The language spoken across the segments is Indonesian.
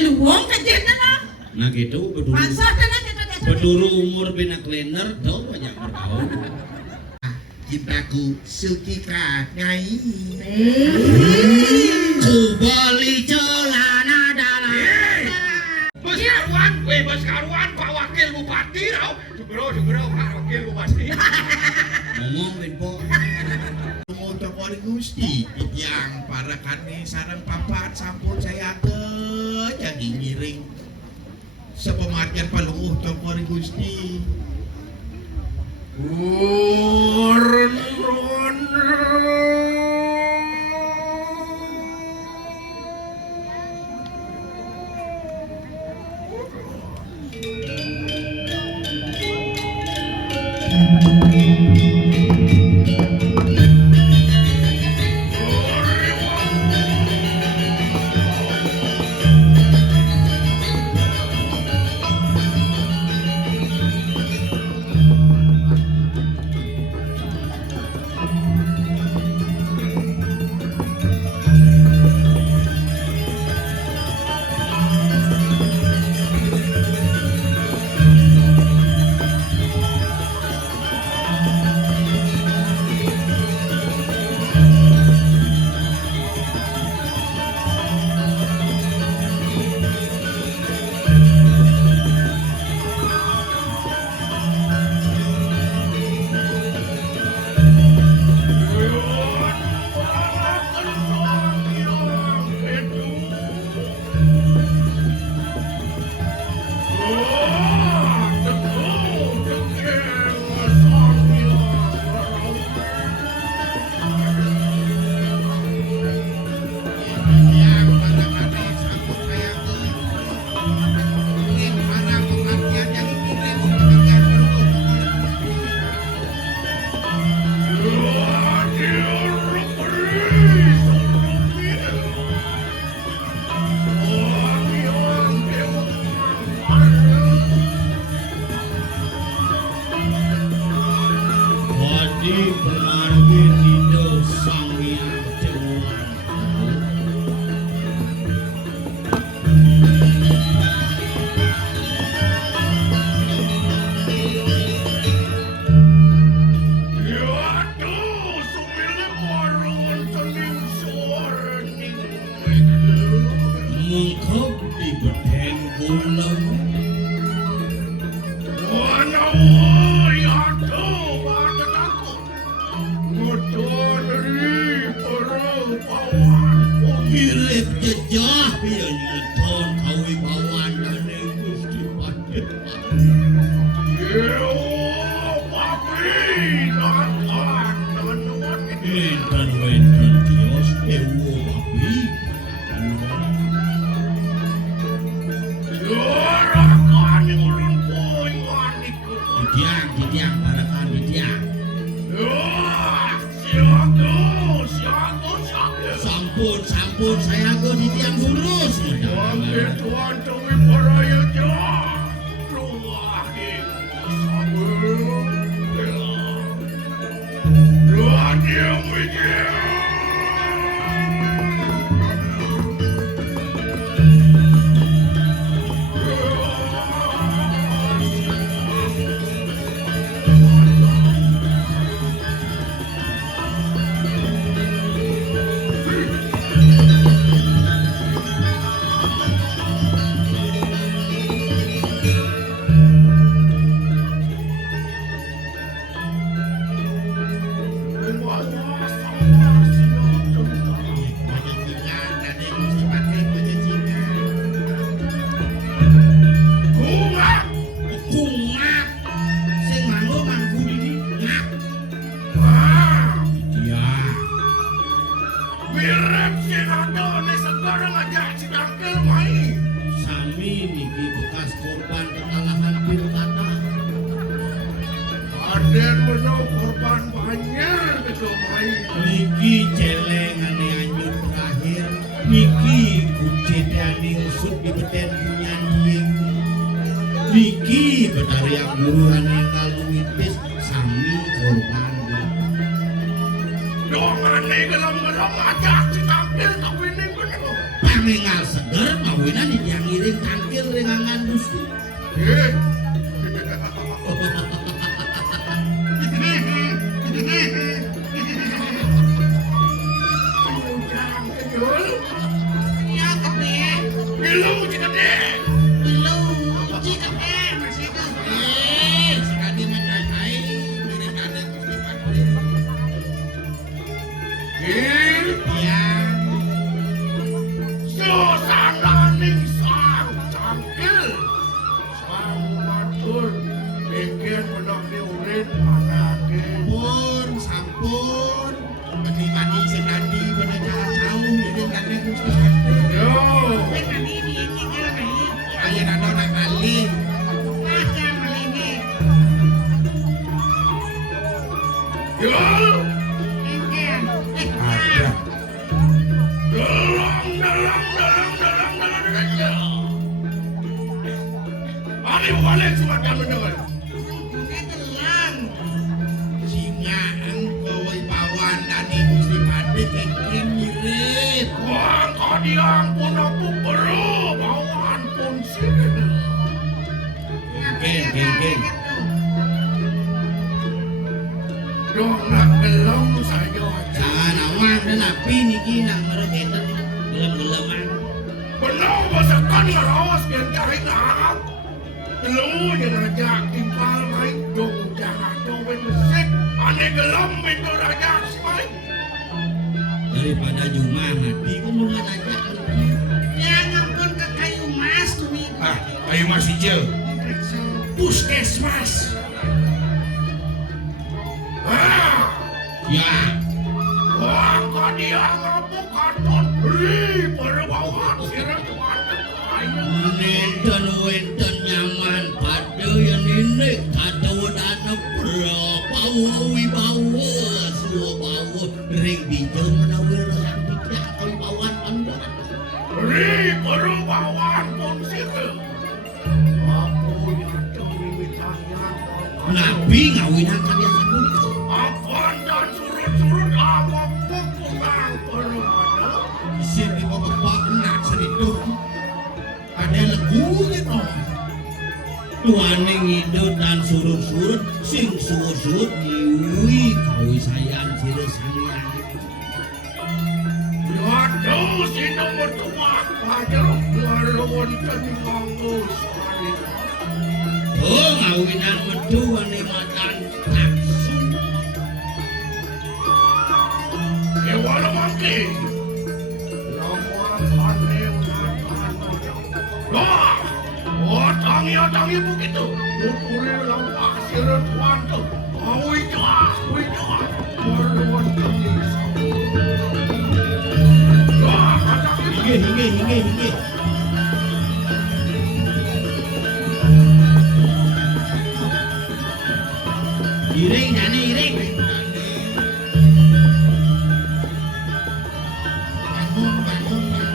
luwung kejadian lah. Nah gitu beduru. Masa kan aja Beduru umur bina kleiner tau banyak berkau. Cintaku suki nyai. Ku beli celana dalam. Bos karuan Pak Wakil Bupati rau. Segera Pak Wakil Bupati. Ngomong Benpo. Mau cokori Gusti yang para kane sareng papat sampun saya ke jadi miring. Sepemarjan palunguh cokori Gusti. Sampun saya go di tiang lurus. Tuan Dewi Paraya jah. Luahin Tuan Dewi jah. Niki celengan anjur terakhir Niki kucedani usut di beten nyanyi Niki betari yang buruhan yang kaluitis sami korban dongan nih gelam-gelam aja si tampil tapi ini bener mengal seger mawinan yang ngiring tangkil rengangan Gusti. Ya kape. Belum cikade. Belum. Ci kape masih itu. Sekali mencai ngiring tangkil Gusti Pati. Tiang Susananing sang cangkil. Sang matur. Bikin menang diurin anake. pun sampun mani sekali pada cara jauh ngiring tangkil Gusti Pati. Yo. Wes tadi dia tinggal kali. Ayo nado nak kali. Aja malini. Yo. Engkel. Ada. Ani balik semacam mendengar. Telang. Singa engkau wibawan tani Gusti Pati kengkin mirip. Wah, kau diampun aku perlu bawaan pun sih. Geng. Dong nak gelam saja. Jangan awang dan api niki nang mereketen gelem-geleman. Benar masakan ngerawas biar cari ngahap. Telu yang ajak timpal main dong jangan coba mesik. Ane gelam itu raja semai. Daripada Juma mati kumulkan aja. Ya ngampun ke kayu mas tuh nih. Ayo masih jauh. Puskesmas. Ya, Wah, kau dia ngapuk kanton beri perbawaan sirat nenten wenten nyaman pada yang ini kata wadana berapa wibawa suwa bawa ring bijau menawir yang tidak wibawan anda. beri perbawaan pun sirat. Aku yang terlimitanya. Nabi ngawinan kalian sendiri. Apaan dan surut-surut apa pulang perbawaan. Isir di bawah enak sedikit. Ada legunya toh. Tuane ngidut dan surut-surut sing surut diwi kawi sayang sire sayang. Waduh, si nomor tua aja lawan kami nganggus. Oh ngawinan metu ane madan nafsu. Wala mangki. Tangi begitu. Pukuli lang pasiran tuanto. Awi jauh. Berluan kami. Hingga. Iring dane iring. Bangun. Bandung nih.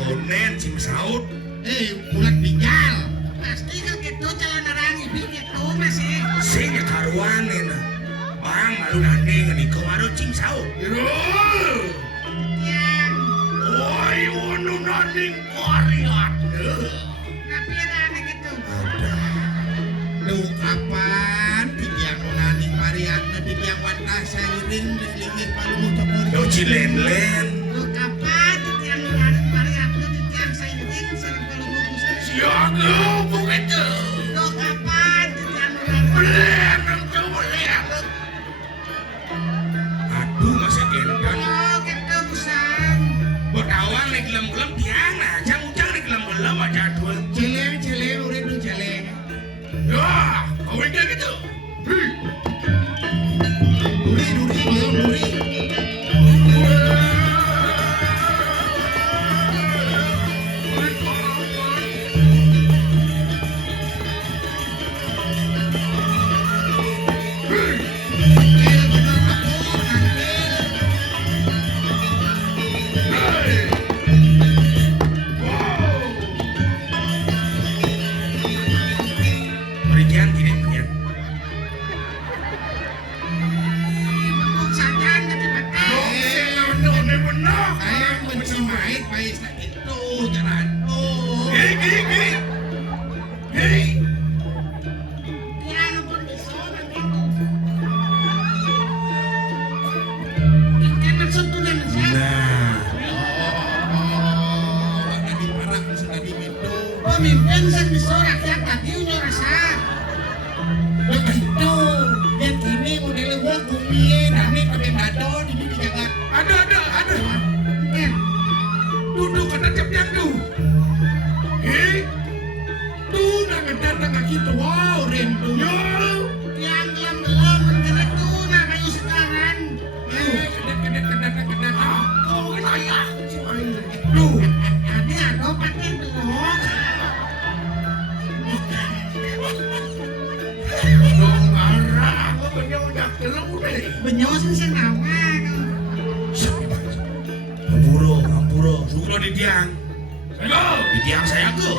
Konen sing saut. Bulat tinggal. Pasti kan gitu calon orang ibu gitu masih. Sing karuanin. Bang malu nanti ngenikung aro cing saut. Yang Woi wonu nanding kariat. tapi ada aneh gitu. Duh kapan tiang naning Mariana tiang watah sairing lingih palu cokor. Yo cilen-len. Lu kapan yang ngarit mari aku yang saya ini sareng kalau bagus. Siaga begitu. Lu kapan Kau kayak gitu. Duri boyong duri. Berikian gini ya. Bentuk sajan ke Cipete. Benar. Saya benci main baik itu jalan. Oh. Gini. Tiang pun disorang itu. Ikan maksud tuh dan siapa? Tadi parah sudah diminum. Pemimpin sen disorak ya tadi rasa. Itu yang ini model gua kumie, nami pakai badon ini dijaga. Ada. Eh, Duduk kata jam tuh. Tuh datang gitu. Wow, rentunya. tiang gelem mengerik tuh nah kayu sekarang. Kedet. Kau layak si main. Duh. Tadi aku pakai belok. Dong marah. Kau penyodak telur deh. Benyosin senawa. Ampuro, suruh di tiang. Di tiang saya ke.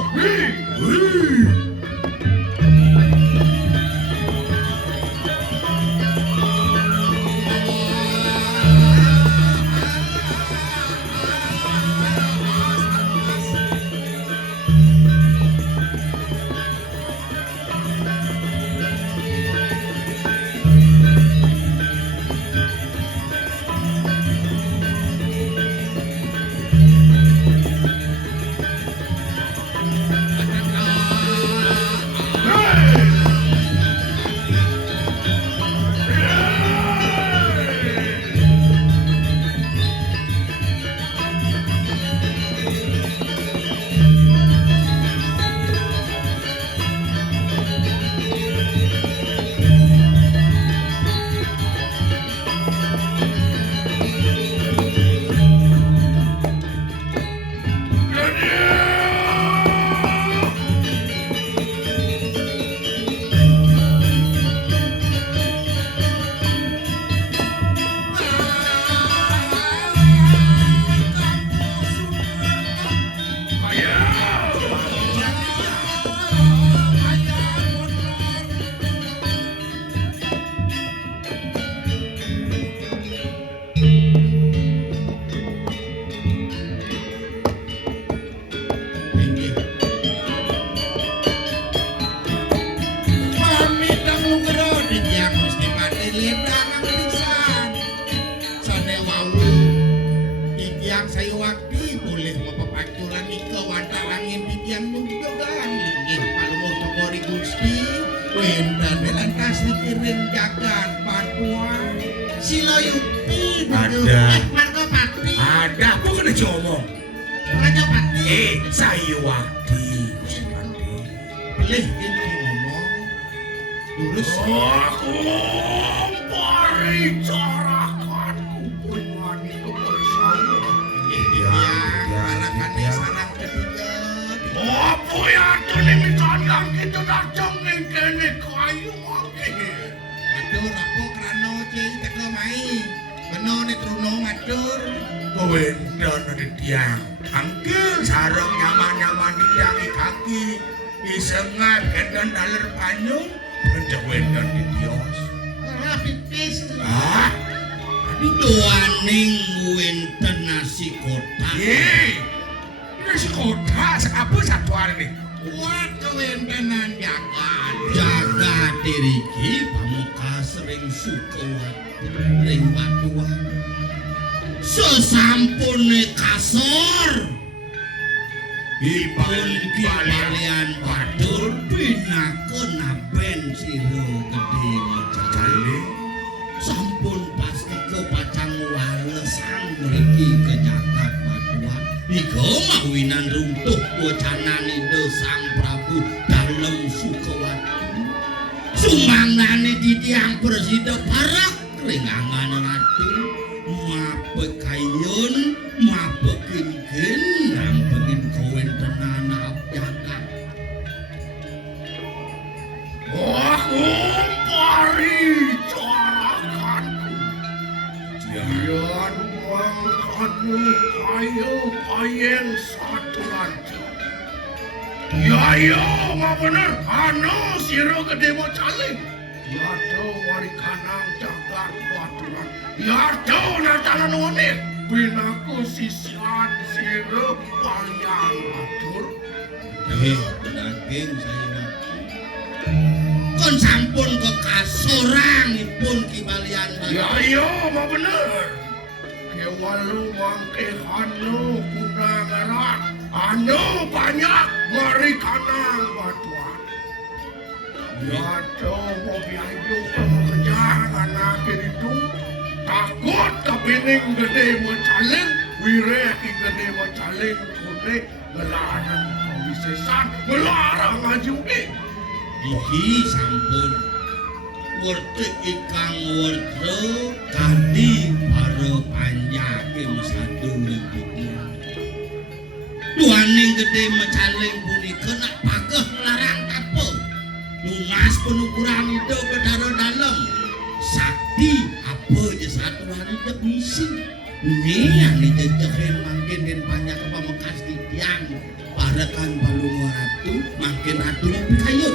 Silo Yupi. Ada. Margo Pakti. Ada, aku kena ngomong. Margo Pakti. Saya wakti. Boleh ini ngomong. Lurus. Aku bicarakan hubungan itu bersama. Kalakan sarang ketiga. Apa yang kini misalnya kita datang nih kini kayu wakil. Atur aku krano cai teko mai. Beno ni truno ngatur. Kewendan di tiang. Angkil sarang nyaman-nyaman di tiang kaki. Isengat kendan daler panyung. Kewendan di tios. Ora pipis. Doaning wenten nasi kotak. Nasi kotak apa satu hari nih? Kuat kewendanan jagat. Jaga diriki pamukas ring sukawati ring batuan. Sesampune kasor. Ipun kibalian batur pinakeun aben sira gedhe mecacale. Sampun pasti kepacang walesan mriki ke jagat batuan. Iko mawinan runtuh wacanane Sang Prabu dalem Sukawati. Tumangnane titiang presida parak ringangan ratu mapek kayun mapek kinkin nampengin kowen tenan abjaka. Aku pari carakanku. Jangan mangkanu kayu kayeng satu rancu. Ya, ma bener. Anu siro gede mo caling. Yato wari kanang jagat baturan. Yato natalan unik. Binaku sisian siro payang atur. Daging saya kon sampun ke kasorangipun kibalian Ya, ma bener. Kewalu mangke anu kunang erat. Anu banyak mari kanang batuan. Yato mo biayo kemukejang anak itu. Takut kepining gede mencalin. Wireki gede mencalin kode melarang kewisesan. Melarang ngajuki. iki sampun werte ikang werte kadi para panyakim sadurung duaning gede mecaling punika nak pageh larang apa lungas penukuran itu ke dalam sakti apa je satu hari tak misi ini yang dijejehen makin dan banyak pamekas tiang parakan balung ratu makin ratu mobil kayu.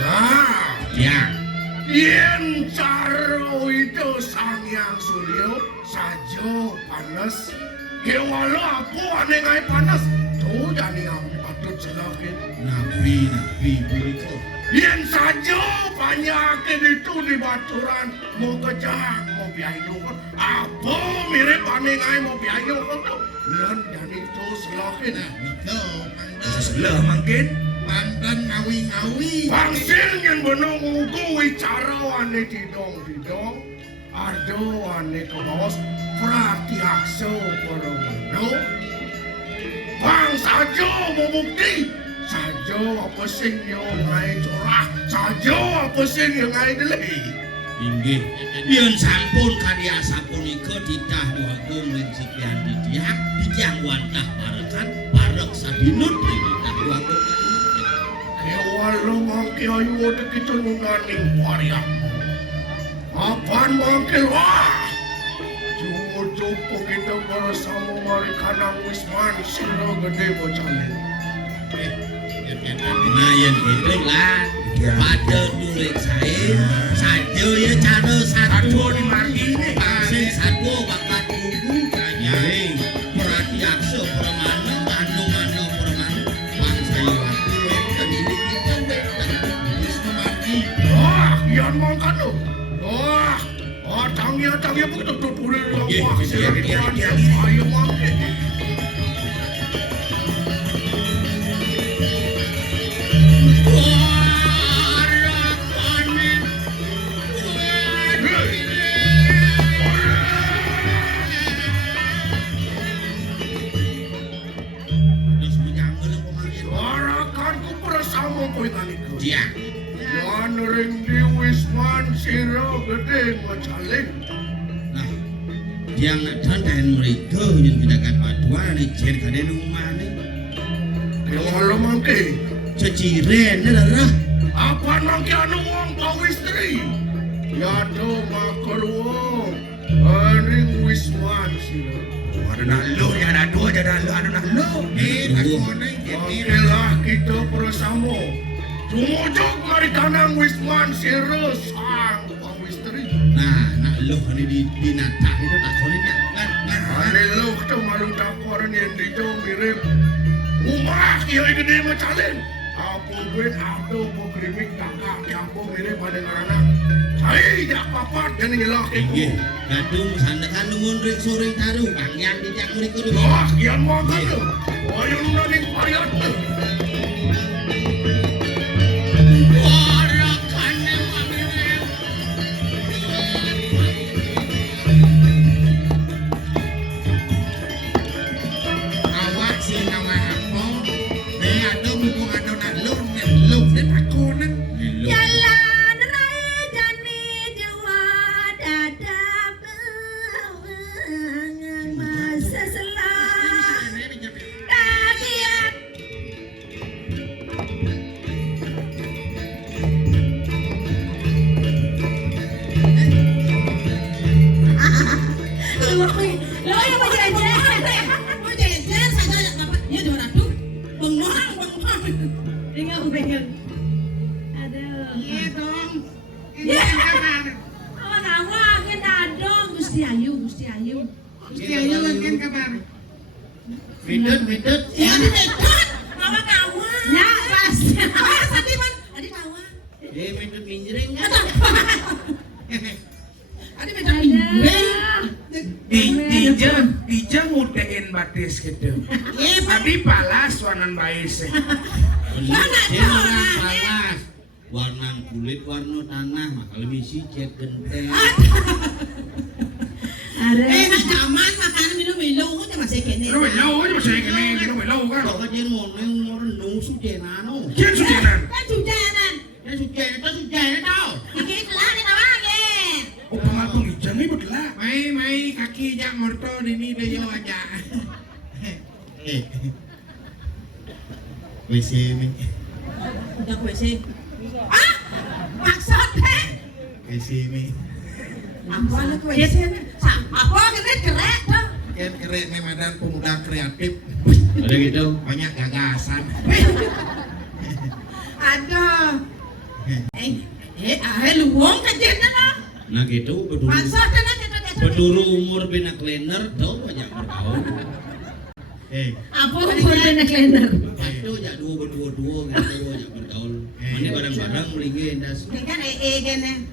Nah, Ya, yen caro itu sang yang suryo sajo panas. Kewalo apa ane ngai panas? Tuh jani yang patut selakin. nabi punika. Yen sajo banyak itu di baturan mau kejang mau biayo kan. Apa mirip ane ngai mau biayo kan tuh? Yen jani itu selakin. Miko, Sebelah mungkin. pandan ngawi-ngawi. Pangsil yang benung wicara ane didong-didong. Ado ane kebos perhati akso perumno. Bang sajo mau bukti. Sajo apa sing yo ngai corah. Sajo apa sing yo ngai delay. Inggih, yen sampun kadiasa punika titah duagung ing sekian titiang wantah parekan parek sadinut titah duagung. Kewalo mangke ayu ode kitununaning pariak. Apaan mangke wah? Jumpo kita bersama mari kanang wisman siro gede bocalin. Nah yang itu lah pada durik saya saja ya cara satu di margi pasien satu bakat buku nyaring perhati akso permana mano permana bangsa waktu dan ini kita betul margi. Wah, yan mangkan lo. Wah, tangnya begitu tuturin wah siro ayo mangke. Suarakanku bersama koitaniku. Dia Wanering di wisman siro gede macaling. nah dia nak dan mereka yang tidak paduan di cerita rumah ni Kewalo mangke. ceciren adalah Apa mangke anu wong pawistri? Yato makaluo. Aning wisman siro. Ada nalo, ya ada dua, ada nalo. Aku neng Okelah kita bersama. Tumujog mari kanang wisman siro sang pawistri. nah nak loh ni di nata itu tak boleh kan Ane lo to malu takoran yang dito mirip. Umah kiai gede macalin. Apo ben ado mo krimik kakak jambo mirip pada anak. Hai dak papat dan ngelaki ku. Nggih, gadung sandekan nuwun ring soring taru pangyang titiang mriku niku. Wah, kian mau kan lo. Ayo nuna ning payat lo. Warakane mamire. awak sih nawak apa? Ada mumpung ada nalo, nalo ni aku neng. Lho, Jalan raya Gusti Ayu. Gusti Ayu kan kabar. Medut. Ya di Medut. Mama kawan. Ya pas. Tadi man. Tadi kawan. Medut minjreng kan. Tadi Medut minjreng. Dijang ngutein batis gitu. Tadi palas wanan baise. Palas. Warna kulit, warna tanah, maka lebih si cek genteng. Mas zaman makan minum kan masih kene. Minum kan. Kok aja ngomong renung sujenano. Kian sujenan. Kan sujanan. Ya sujen tau. Iki kelar ni tawange. Oh pengatung ijang ini belah. Mai kaki jak morto ini deh yo aja. WC mi. Udah WC. Ah, maksudnya? WC mi. Apa nak WC ni? Apa keret tu? Kan keren nih Medan pemuda kreatif. Ada gitu. Banyak gagasan. Aduh. Luang kerja na. Nah gitu betul. Maksudnya nak kita. Betul umur bina cleaner tau banyak bergaul. Apa umur bina cleaner? Itu ya dua gitu banyak bergaul. Mana barang-barang melingin das. Kan gini.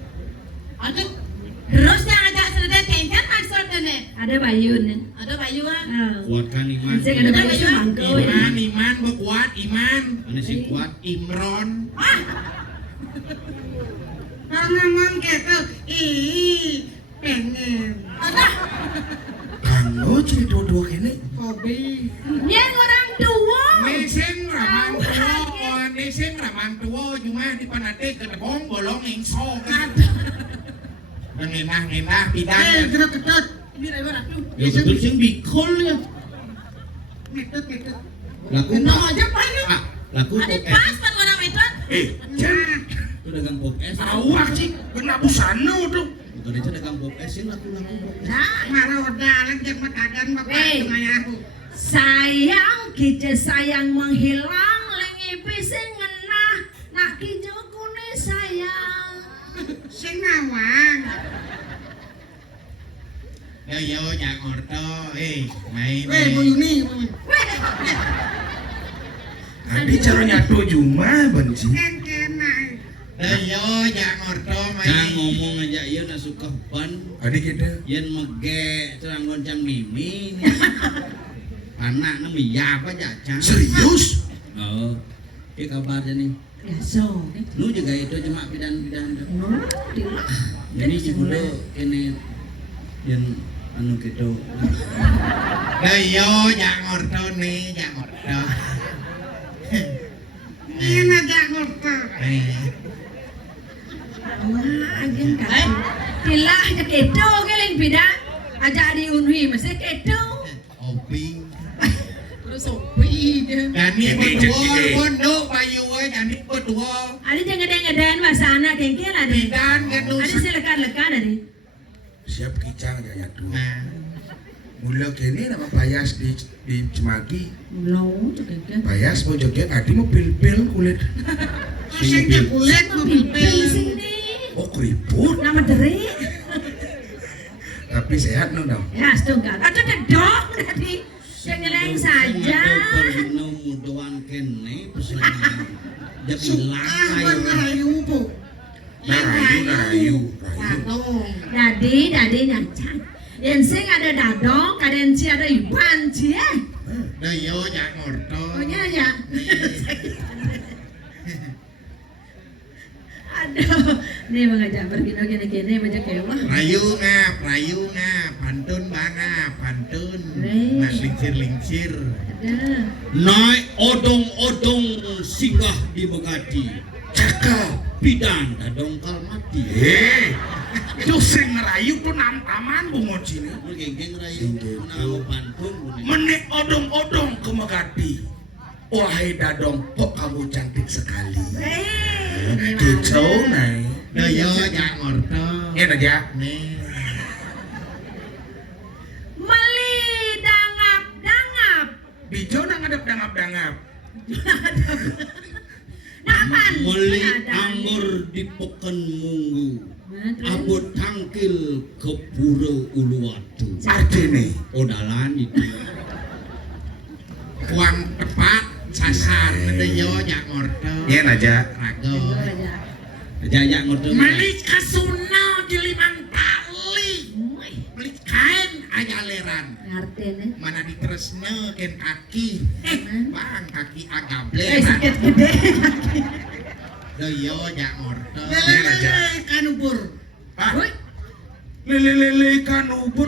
Aduh. Terus yang ada sudah tenkan maksudnya ni. Ada Bayu ni. Ada Bayu ah. Kuatkan iman. Ada Bayu mangkau. Iman kuat iman. Mana si kuat? Imron. Ngomong gitu. Pengen. Ada. Kanggo cerita dua kene. Hobi. Yang orang tua. Nesen ramang tua cuma di panate kedebong bolong ingso kan. Ngenah pidan. Gedut. Ini dari mana tu? Ya betul sih bikol ya. Gedut. Laku Kenal aja banyak. Laku Ada pok pas es. kan orang itu. Jan. Itu dagang pok es. Awak sih kena busana tuh. Bukan itu dagang pok es sih laku pok es. Nah, maroda lagi yang makadan bapak dengan aku. Sayang kita sayang menghilang lengi pising ngenah nak kijo kune sayang. Sing nawang. Yo jak morto. Mai. Bu Yuni. Tadi cara nyatu cuma benci. Kan kena. Yo jak morto mai. Nah ngomong aja iya na suka ban. Adik kita. Yen mege terang goncang mimi. Anak na miya apa jajan. Serius? Oh. Ini kabarnya nih. Ya so. Lu juga itu cuma bidan-bidan. Jadi Jadi dulu kene yang anu gitu. Yo jak morto nih jak morto. Ini aja ngurta. Agin kan. Tilah aja keto ke leng bidang. Aja diunhui mesti keto. Oping. Terus sopi dia. Dani berdua bondo payu Dani berdua. Ada jangan-jangan bahasa anak dengkel ada. Bidan gitu. Ada selekan-lekan ada. Siap kicang aja nyatu. Nah. Mula kene nama payas di Cemagi. Belum dengkel. Payas mau joget tadi mau pil-pil kulit. Sing kulit Pil mobil. sini. Oh keriput. Nama deri. Tapi sehat no dong. Ya, setunggal. Ada dedok tadi. Yang saja. Perino mudoan kene pesanan. Jadi Aku lantai. ngerayu bu. Rayu. Dadi nyancang. Yang sing ada dadong, kadang si ada iban cie. Yo jak morto. Oh ya. Aduh, nih mengajak berkino gini-gini macam kewah. Rayu ngap, pantun. Weh. Nak lincir. Ada. Naik odong-odong singgah di Bekati. Cakap. Bidan dongkal mati. Itu sing ngerayu tuh nam taman bungot sini. Lu geng rayu menang pantun. Menik odong-odong ke Megati. Wahai dadong, kok kamu cantik sekali. Kicau naik. Yo jak morto. Ini aja. Nih. Meli dangap. Bijo nang ngadep-dangap-dangap. Napan? Meli anggur di peken munggu. Abot tangkil kepura uluwatu. Artine Odalan itu. Kuang tepat sasar deyo jak ngorto. yen aja Rago. Jaya ngerti. Melik kasuna jeliman tali. Melik kain ajaleran. Artine. Mana ditresne ken kaki. Bang kaki agable. Sakit gede. Deyo jak ngorto. yen aja Kan ubur. ah Woi, lele ikan ubur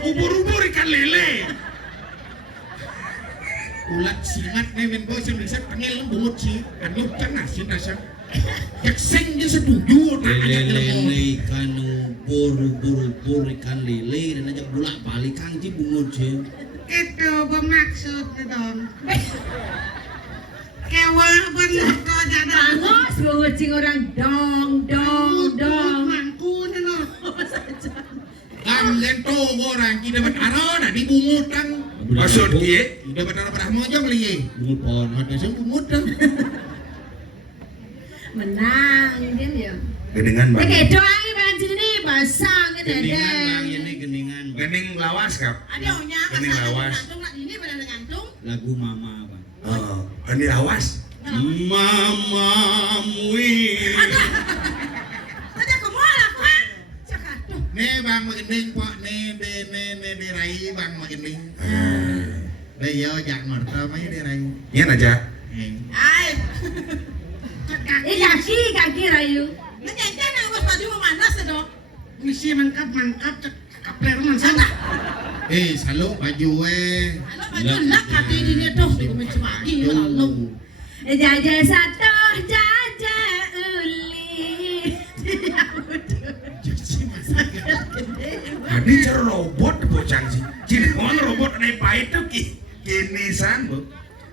ikan lele Ulat singat nemen boy sing bisa panggil bungut sih. Anu tengah sih rasa. Jak sing dia setuju tak ada Lele ikan ubur ikan lele dan aja bulak balik kanji bungut sih. Itu bermaksud dong. Kewa bener kau jadi. bangos ngecing orang dong. Mangku nih no. Gamlen to orang kita bertara di bungut kan. maksud kiye Kita bertara pada mojong liye. Bungut pohon. Ada sing bungut dah. Menang kan ya. geningan bang Oke, doangin bang sini basah kan Geningan bang ada. ini geningan bang. gening lawas kap Ada ohnya Ini lawas. gantung lah ini pada gantung. Lagu mama bang. oh ini lawas Mama mui. Saja kamu lah kan. Cakatuh. Ne bang magending po ne rai bang magending. Deyo jak ngorto mai de rai. yen aja Ay. Kaki rayu. Nanti nak bos baju mana sedok. Misi mangkap cek kapler man sana. Salo baju Kalau baju nak kaki ini tuh, kami cuma ini lalu. Jaja satu, jaja uli. Adi cer robot bocang sih jadi kon robot nih pahit tuh kini san bu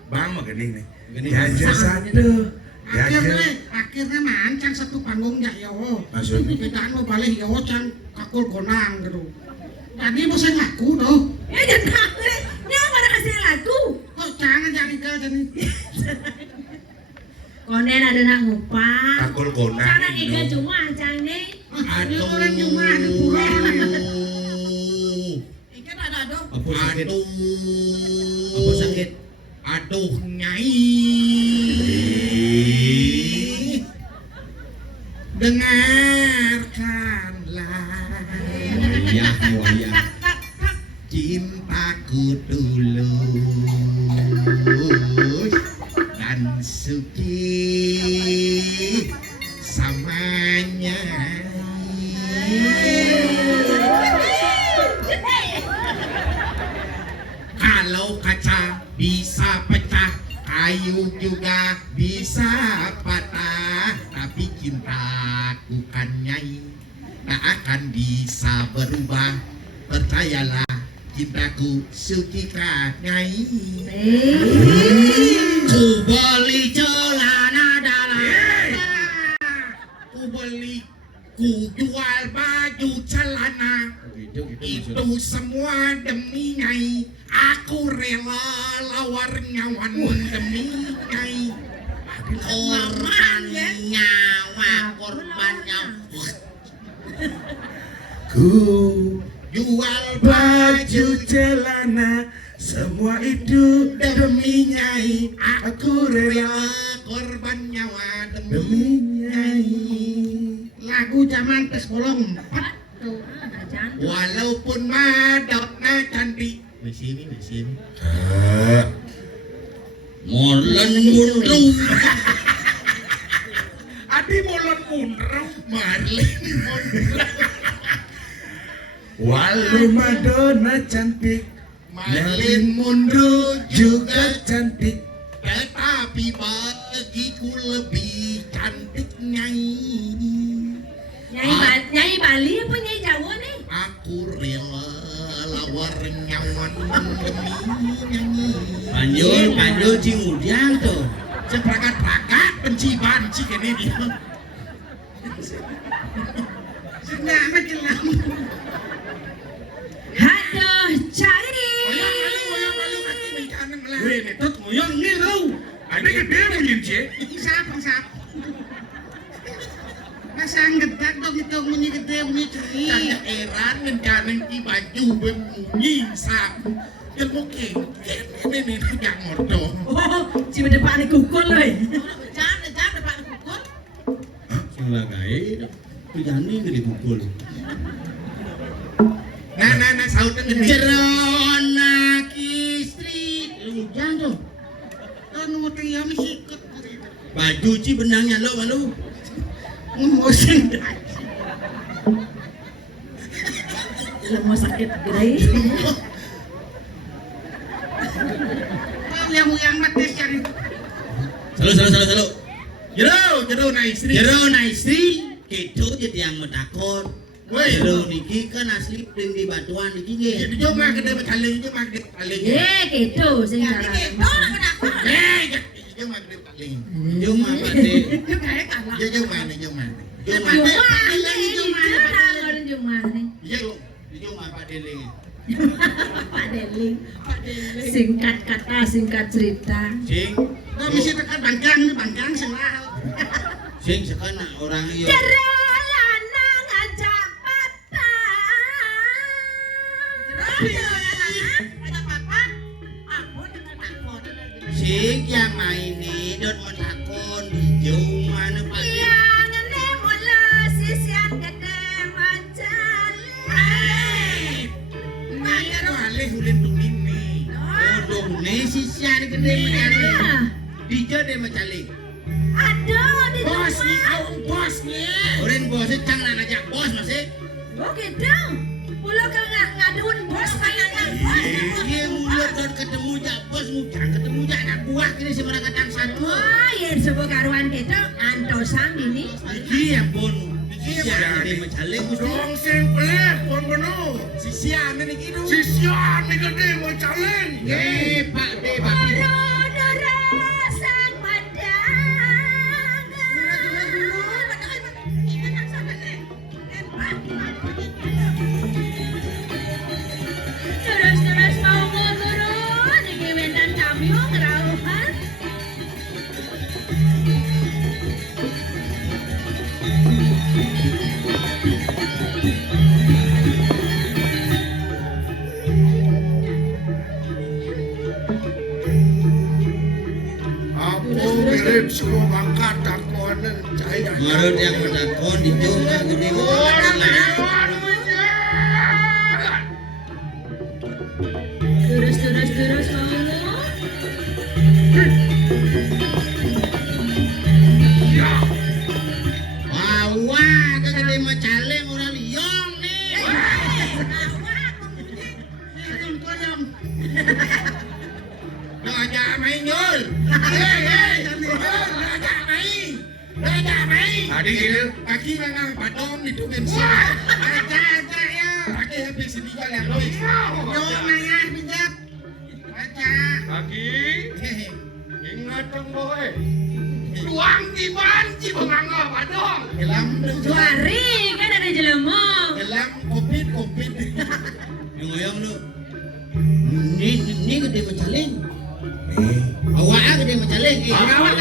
bang mau gening nih jaja satu Akhirnya mancang satu panggung jak yo. maksudnya Bedaan lo balik yo cang kakul konang gitu. Tadi mau saya ngaku doh. Ya jangan, dia mana kasih lagu. Kok jangan jadi ke jadi. Konen ada nak ngupah. takul kona Cara ikan cuma cang nih. Ini orang cuma ada pulang. Ikan ada dong. Apa sakit? Aduh. Apa sakit? Aduh nyai. Dengarkanlah Ya ya. cintaku tulus dan suci samanya. Kalau kaca bisa pecah, kayu juga bisa patah, tapi cintaku kan nyai tak akan bisa berubah. Percayalah, cintaku suci kan nyai. Ku beli celana dalam, ku jual baju celana. Itu semua demi nyai. Aku rela lawar nyawan demi nyai. Korban nyawa, korban nyawa. ku Jual baju celana semua itu demi nyai aku rela korban nyawa demi demi nyai Lagu zaman tes bolong 4. Tuh. walaupun madokna cantik. Di sini. Molen mundur. adi molon munrung Marlin walau Madonna cantik Marlin mundur juga cantik tetapi bagiku lebih cantik nyai. Nyai Bali apa nyai Jawa nih? Aku rela lawar nyawan demi nyai. Panjul cing udang tuh. Seprakat-prakat benci kene dia. Sudah amat jelas. Aduh, cari. Malu kaki mencanan melah. weh netut moyong nih tau ada gede mau cie Sap. Pasang gedak dong itu bunyi gede bunyi ceri. Kaya eran ngendanan ki baju bunyi sak. Ilmu ini yang modo. Oh, si depan kukul loh. Jam depan pukul. Salah gae. Pujani gede pukul. Nah, saudara gede. Cerona istri. Hujan tuh. Kan mau tinggal sikut. Baju ci benangnya lo malu. Ngemosin dah. Lemo sakit gede. Yang mati cari. Selalu. Jero na istri. Jero na istri. Gitu jadi yang metakon. Woi, Jero niki kan asli pring di batuan niki nggih. jadi jom mah gede betaling, jom mah gede betaling. Gitu sing cara. Jom mah gede betaling. Jom apa deh? Jom mana? Jom apa? Jumlah nih. Jom apa deling? Pak Deling. Singkat kata, singkat cerita. Sing, Kau mesti tekan bangkang selah. sing sekana orang iya. Jero lanang ngajak Sing yang main ini dot metakon di jauh mana Pak? yang ini mula sisian gede macam. Malih ulin dungin nih. Dong nih sisian gede macam di jauh deh macam Aduh, di Bos nih, rumah. kau bos nih. Orang bosnya cang ngajak bos masih. Oh gitu. Pulau ke ngaduin bos kayaknya. Iya mulut dot ketemu jak bos mujang ketemu jak anak buah ini si mereka kadang satu. Oh, ya sebuah karuan gitu. Antosang ini. Iki yang pun sisian gede macam Dong sing pelit pun penuh. Sisian nih gitu. Sisian nih gede mau caleng. Pak deh Pak. Sang Terus mau turun di gewentan kami ngerauhan. Aku mirip semua bangkat takonan cahaya. Marut yang metakon di jauh mah gede macam Terus mau. Ya, Wah, kagede macaleng orang liong nih. Ngajak main Yul. Ngajak main. tadi gitu. Kaki ngang padong itu bensin. Aja ya. Kaki habis ini jalan lois. Yo maya pinjat. Baca. Lagi ingat dong boy. Luang di banci benganga padong. Gelam Suari kan ada jelemo. gelam kopit. Ngoyong lu. Ini gede macaleng. Awak gede macaleng. Awak.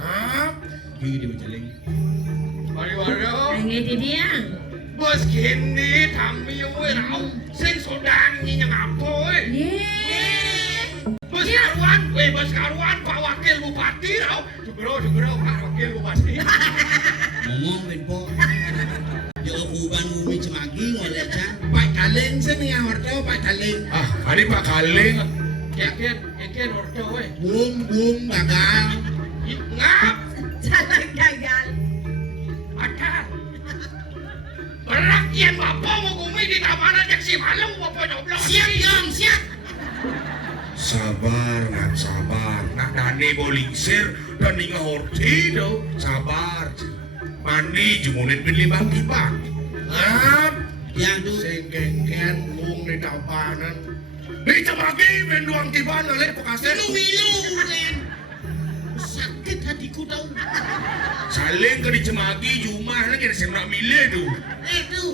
Hah? Gede macaleng. Mari waro. Angin di dia. Bos kini kami wirau sing sodang nyi ngapoy. Bos karuan Pak Wakil Bupati rau. Sugero Pak Wakil Bupati. Ngomong benpo. Yo kuban bumi cemagi ngoleh ca. Pak Kaleng sini yang ordo Pak Kaleng. Ah, hari Pak Kaling. Keken ordo we. Bung gagal. Ngap. Jalan gagal. Ada. Rakyat bapak mau gumi di tabanan jak si malu bapak nyoblok. Siap. Sabar, nak sabar. Nak Dani bolingsir dan ngahorti do. Sabar. Mandi jumunin pilih bang. Ngap. Yang tu. Sengkengken bung di tabanan. Di cemagi menduang tiban oleh pokasen. Milu kan. Sakit hatiku tahu. Saling ke di cemagi jumah lagi ada semak milih tu. Tu.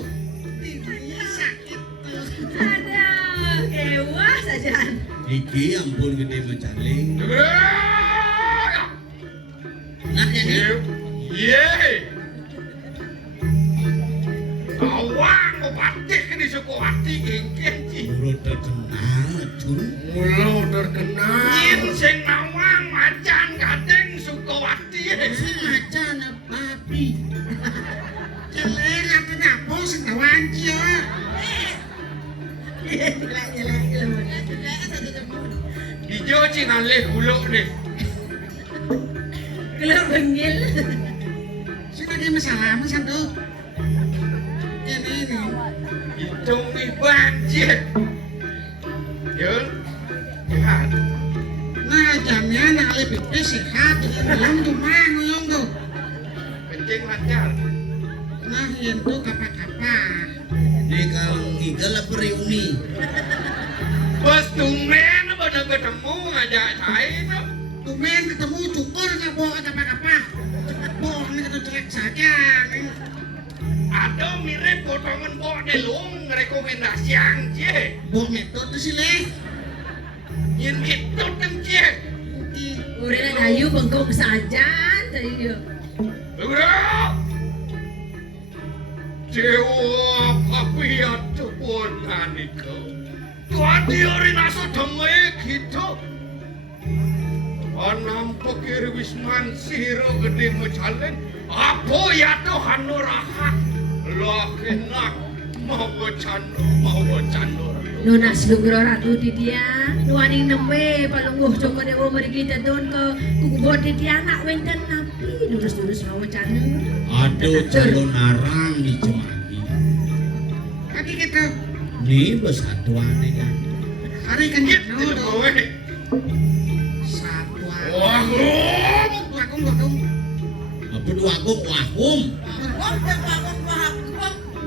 Sakit. Aduh, kewas saja. Iki ampun gede macaleng. Nah jadi Ye. Awang obatik di Sukowati ingkeng ci. Urut terkenal Jun. Mulo terkenal. Yin sing nawang macan kadeng Sukowati. si macan babi. Jelek ate napo sing ngawanci ya. Dijo ci ngalih uluk nih. Kalau benggil. Sing ada masalah mas tuh. Ini. Hitung nih banjir. Yul. Sehat. Nah jamnya nak lebih sehat. Belum tuh mah nguyung tuh. Kencing lancar. Nah yang tuh kapak-kapak. Di kalau ngigal apa reuni? Bos tumen pada ketemu ngajak saya. Tumen ketemu cukur nggak bawa kapak-kapak. Bohong ini ketemu jelek saja. Ada mirip potongan bawa delung rekomendasi yang cie. Bawa metode sih leh. Yin itu kan cie. Udah ayu bengkok saja tadi dia. Udah. Dewa papiat cepun aniko. Tuan diori naso demai gitu. Anam pekir wisman siro gede macalen. Apa ya tuh hanurahat. Lah kenak mau candor. Nunas lugro ratu di dia. Nuaning nembe palungguh coko dewa merigi tadon ke kukubot di dia anak wenten napi. Lurus-lurus mau cana. Aduh calon narang di Cemagi. Kaki kita Nih besatuan kan. hari kan Gitu no do. boy. Satu. Wah, Wakung wakung. Apa dua gong wahum?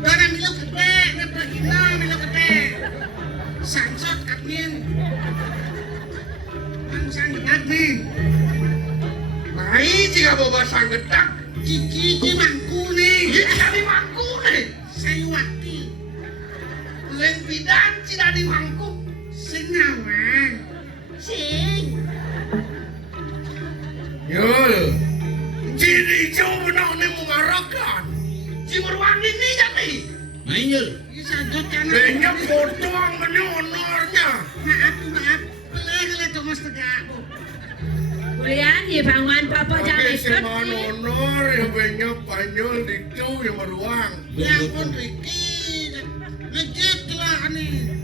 Dona milo gede, ngepegino milo gede. Sansot admin. Angsang admin. Mai jika bawa sanggetak. Cici mangku nih. Ini jadi mangku nih. Sayuwati. Leng bidan tidak di mangku. Sing ngawang. Sing. Yul. Jadi jauh benar nih mengarakan. Cimerwangi nih jadi. Mainyel. Bisa jokan. Banyak potong menyunornya. Maaf. Lele Thomas tegak. Kuliah ya bangun papa jangan Oke, ikut. sama nonor yang banyak panjol itu yang beruang. Ya ampun Ricky. Legit lah nih.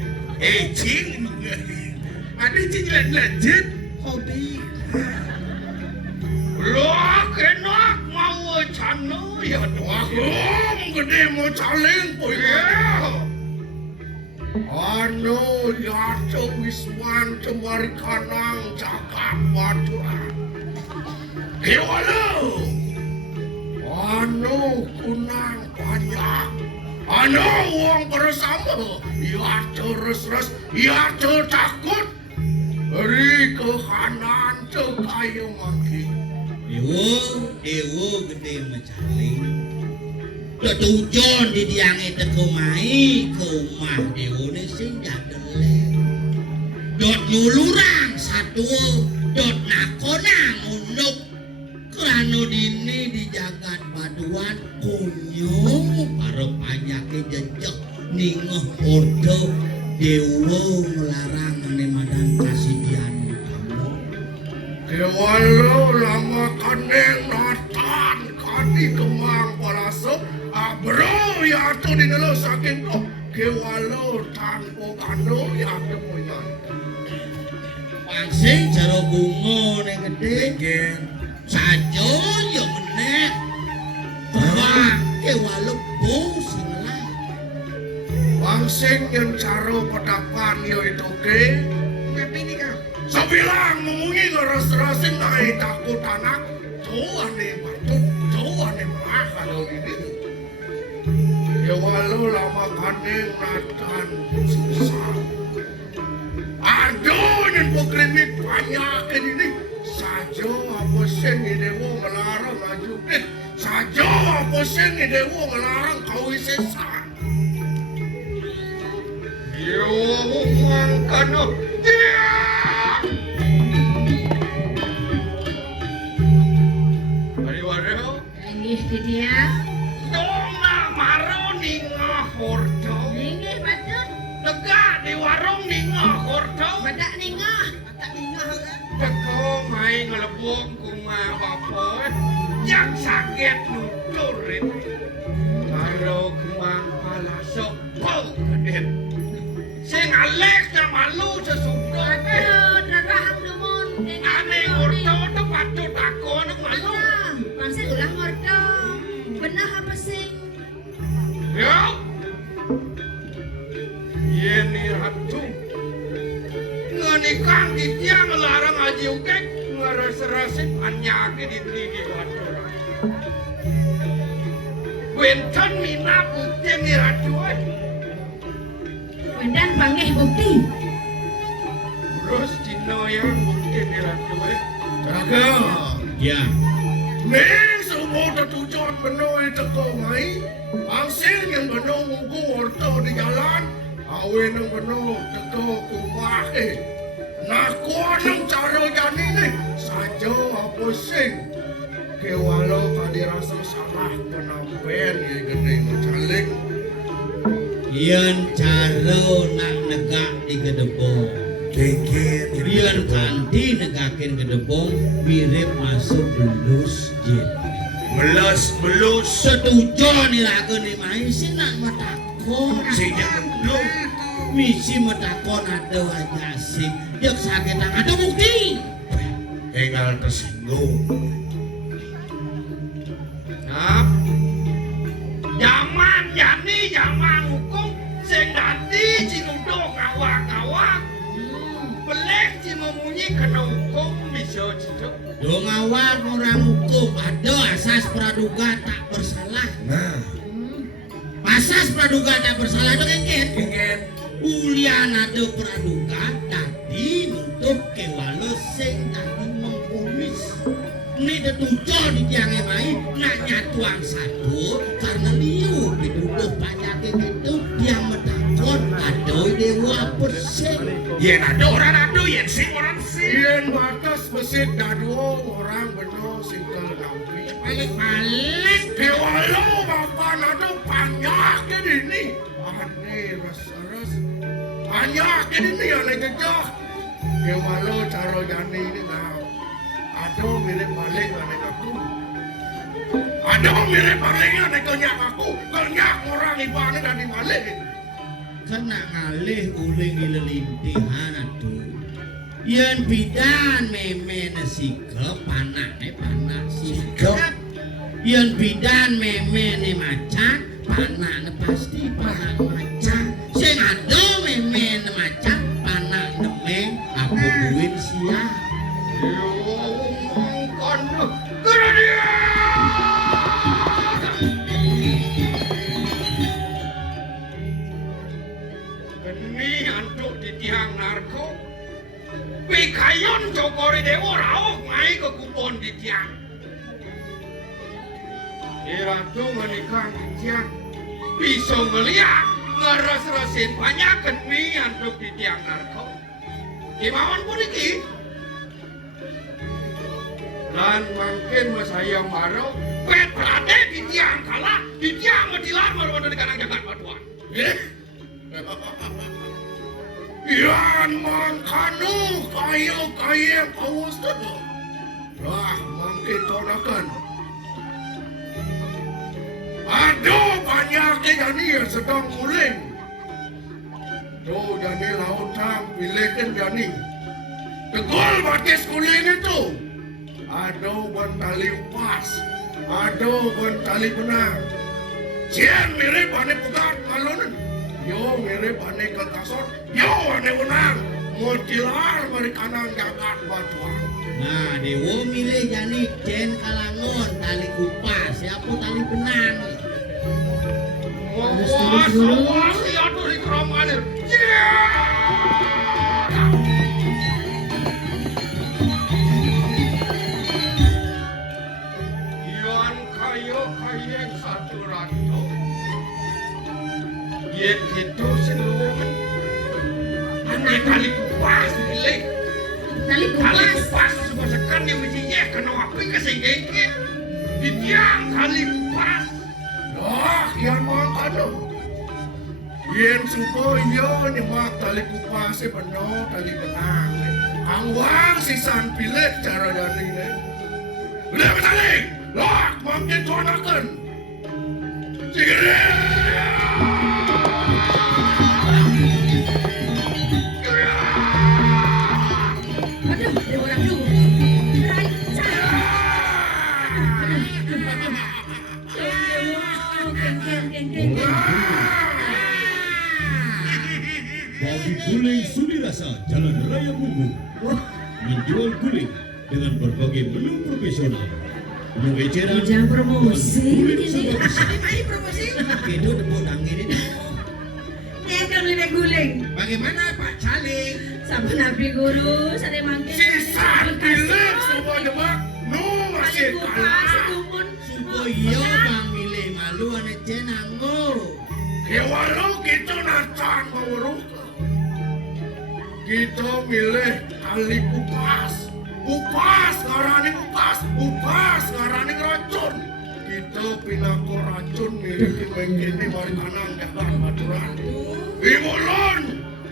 Cing. Ada cing legit. Hobi. Loh, kenak mau cano ya doang. Gede mau caling po ya. Ano yato wisman cemari kanang cakap baturan. Kewalo. Ano kunang banyak. Ano uang bersama. Yato res-res. Yato takut. Beri ke kanan cekayu maki. Dewo gede mecaling. Ketujon di diange teko mai ke omah dewo ne sing jadele. Dot nulurang satu, dot nakonang unduk. Krano dini di jagat baduan kunyo karo panyake jejek ningoh ordo dewo melarang ne madan kasidian kamu. Kewalo lama kaneng natan kadi kemang palasok abro ya to di nelo saking ko kewalo tanpo kano ya to moyan Pangsing jaro bunga ning gedhe gen sajo yo meneh wah kewalo bung sing lah wangsing yang caro pedapan yo itu ke Ngapain nih kau? sabilang memungi ngeres-resin naik takut anak tuan nih batut tuan nih malah kalau ini ya walau lama kaneng natan susah aduh yang pokrimit banyak ini sajo apa sen idewo melarang maju sajo apa sen idewo melarang kau sesan yo mangkano dia. Dong na maro ninga hordo. Inggih patut. Tegak di warung ninga hordo. Badak ningah. Teko main ngelebong kuma bapak. Yang sakit nuturin. Karo kembang pala sopo kadet. Sing alek na malu sesudut. Aduh, dragahang dumun. Ane hordo tu patut aku nak malu. Pasti ulang ordo. Benar apa sing? Ya. Yeni ratu. Nganikang di tiang larang aji ukek. Ngeres-resip anyake di tinggi wadah. Wenten mina bukti ni ratu. Wendan panggih bukti. Terus Cina yang bukti ni ratu. Jaga. Ya. Ning semua tertujuan penuh teko mai. Angsil yang penuh nguku orto di jalan. Awe nang penuh teko kumah Nakua nang cara jani ni. Saja apa sing. Kewalau kadi rasa salah penampen ya gede macalik. Yen cara nak negak di gedebong. Kekit. Yen kanti negakin gedebong mirip masuk belus jin. Belus. Setuju ni lagu ni main si nak matakon. Si jangan belum. Misi matakon ada wajah sing. Jek sakit ada bukti. Tinggal tersinggung. Nah, zaman jani zaman hukum sing dadi cinuduk awak-awak. Pelek cimemunyi kena hukum bisa cicuk. Dong awal orang hukum ada asas praduga tak bersalah. Nah. Asas praduga tak bersalah itu kengket. Kekit. Ulian ada praduga tadi nutup kewalo sing tadi mengkumis. Ini tetujo di tiang emai nak nyatuang satu karena liu dituduh panyake itu dia metakon adoy dewa persen. Yen ada orang ada, yen sing orang sing. Yen batas mesin dadu orang benar singkel nampi. Balik Kewalau bapak nado banyak ini. Aneh res-res. Banyak ini aneh jejak. Kewalau cara jani ini ngau. Aduh mirip balik aneh aku. Aduh mirip balik aneh kenyak aku. Kenyak orang ibadah dan dibalik. kena ngalih uling ilelintihan aduh. Yen bidan meme sikep panake panak sikep. Yen bidan meme macan panakne pasti panak macan. Sing ado meme macan panak nemeng aku duwin siang. Yo mongkon kena dia. Geni antuk di tiang narko. Pikayon jokori dewa raok mai ke kupon di tiang. Iratu menikah di tiang. Bisa ngeliat ngeres-resin banyak geni antuk di tiang narko. Gimana pun iki? Dan makin masaya maro, pet berade di tiang kalah, di tiang medilar maru di kanang jagat batuan. Yan mangkanu kayo kawas tu. Lah mangkin tonakan. Aduh banyak jani yang sedang kuling. Tuh jani lautan pilihkan jani. Tegol batis kuling itu. Aduh ban tali pas. Aduh ban tali benang. Cian mirip ane pegat kalon. Yo mirip ane kelkasot. Yo ane benang. Motilar mari kanang jagat batuan. Nah, dewo milih jani den kalangon tali kupas, siapa tali benang. Awas, lihat dari keromalir. Yan kayo kayeng satu ranto. Yen gitu sinuman. Anay tali kupas milik. Tali Tali kupas. kupas sumasakan yang mesti ye kena api kesengkengke. di tiang kali kupas. Dah, yang makan yen supaya nyemak tali kupase bener tali benang. Angwang sisan pilih cara dari ini. Udah tali, lok makin tuanakan. Sigere. Aduh, ada orang dulu. Rai, saya. Geng. Bagi guling sudi rasa Jalan Raya Bungu menjual guling dengan berbagai menu profesional. Menu eceran, Jangan promosi. Ayo promosi. itu tepuk tangan ini. Dia kan lebih guling. Bagaimana Pak Caling? Sama Nabi Guru, saya mangkin. Sisan pilih semua nyemak. Nu masih kalah. Supaya bang milih malu ane cenanggo. Ya walau kita nacan mawuruk. Kita milih kali kupas. Kupas ngarani kupas ngarani racun. Kita pinako racun milih mengkini mari kanang dagang baturan. Imulun,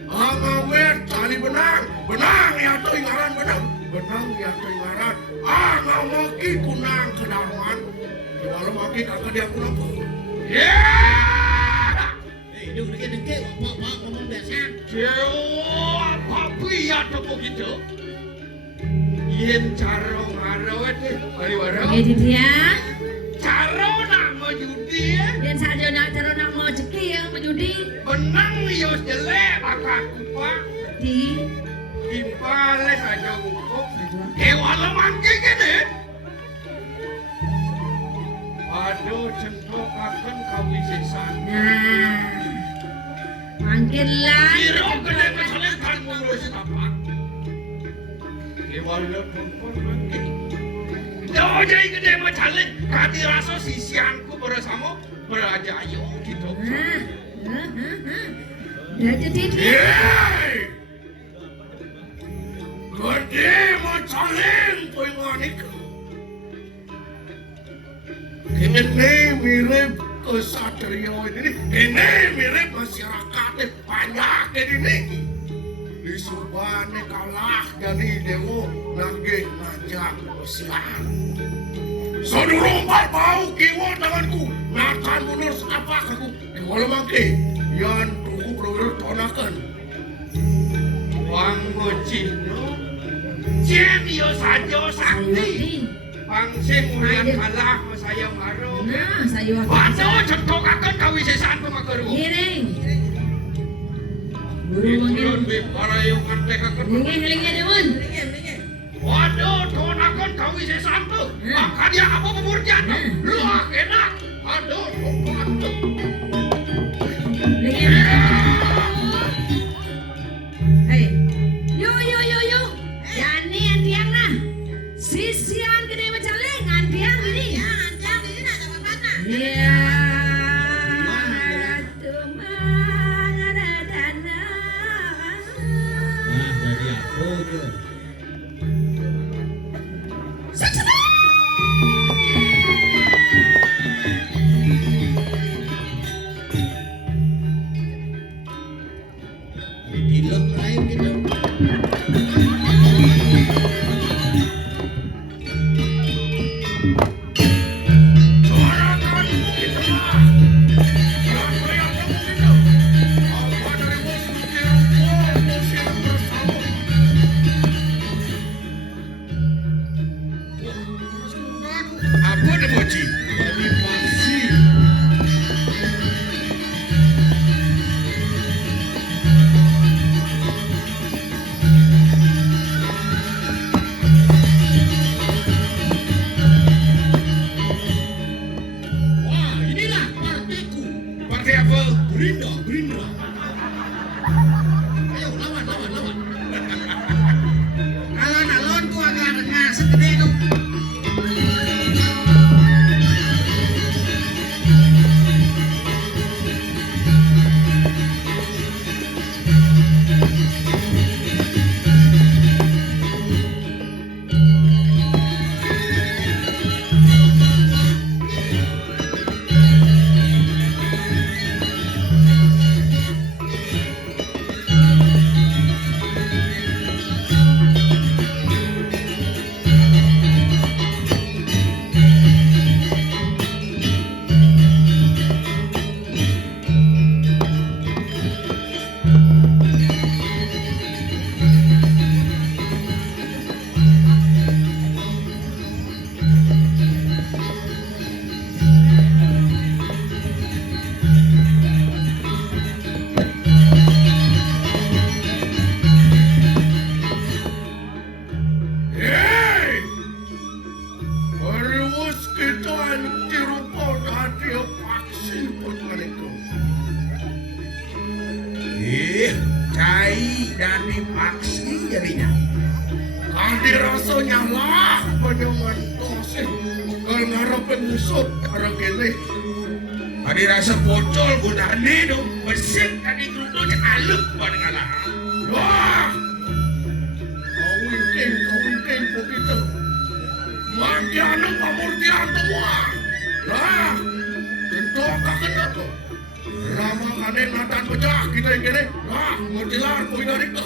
angawet cari benang ya tuh ngaran benang ya tuh ngaran. Angawaki kunang kedarman. Kalau maki kakak dia kunang. Yeah! Itu dengke pak ngomong biasa. Apa ya toko gitu? Yen caro ngarawet mari warung. Oke, dia. Caro nak menjudi. Dan saja nak cara nak mau cekil menjudi Benang yo jelek bakal kupa. di Impale saja bungkuk. Walau mangki gini. Aduh centok akan kau sisan. nah makinlah Siro kena masalah kan ngurus apa? Walau perempuan mangki. Jauh jadi gede masalah. Kati rasa sisianku bersama berajayu gitu. dah jadi dia Yeay! Gede macaling penganik. Ini mirip kesatria ini mirip masyarakat banyak ini. Di Subane kalah jadi dewo nagih ngajak siang. Sadurumpat bau kiwa tanganku, nakan mundur seapa aku. Walau mangke, yan tuku bener tonakan. Wang Gocino, Jen yo sajo sakti. Pangsim ulian kalah saya maru. nah saya Waduh, cetok akan kawisesan pemakaru. giring buru Ikut mangkin di parayungan tekakan. lingin dewan Waduh, tuan akan kawisesan tuh. Maka dia apa pemurjan tuh? Lu enak. Aduh, sopan tuh. lingin hei yo yani andiang nah sisian gede macaling andiang ini ya Nah, jadi apa tuh? Dilek lain gitu. Sorakan kita lah. Yang yang begitu. Apa dari musim bersama. Apa ada mochi? Jadi pasti. Wah, inilah partiku. Partai apa? Gerindra. Ayo lawan. Alon ku agak dengar segede itu. dan dipaksi jadinya. Kadi rasanya lah penyoman tosih. Kalau ngarepin musut orang gini. Tadi rasa bocol gunane dong. Besit tadi gerudonya aluk pada ngalah. Wah! Kawin begitu. Mandiana pamurtian semua. Lah, tentu akan kena tuh. Lama kanen natan pecah kita yang gini. Lah, ngertilar poin dari ke.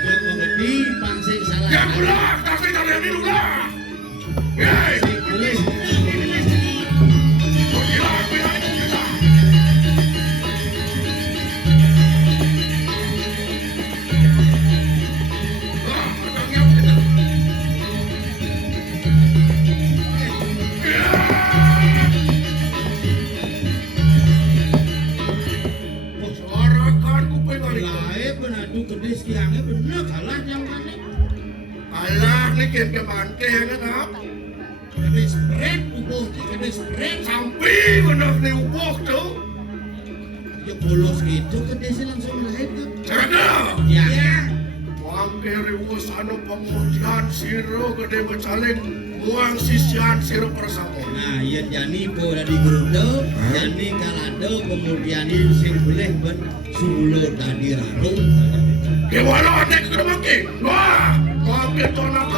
Yang mengerti pangsing salah. Ya pulang, tapi cari ini dulu lah. Yeay! Boleh. Ngertilar poin dari ke kita. Lah, adanya kita. Suarakan kuping kali. Lae penadu kedis tiangnya bener kalah yang mana? Alah, ni kian ke banteng kan? Kedis spread ubuh, kedis spread. Sampai benar ni ubok tu. Ya polos gitu kedisnya langsung melahirkan. Cara Ya. Wangke riwus anu pemutihan siro gede bercaling muang sisian siro persamo. Nah, ya jani po dari gerudo, jani kalado kemudian sing boleh ben sulo tadi rarung. Kewala ada keremaki. Wah, wangke tona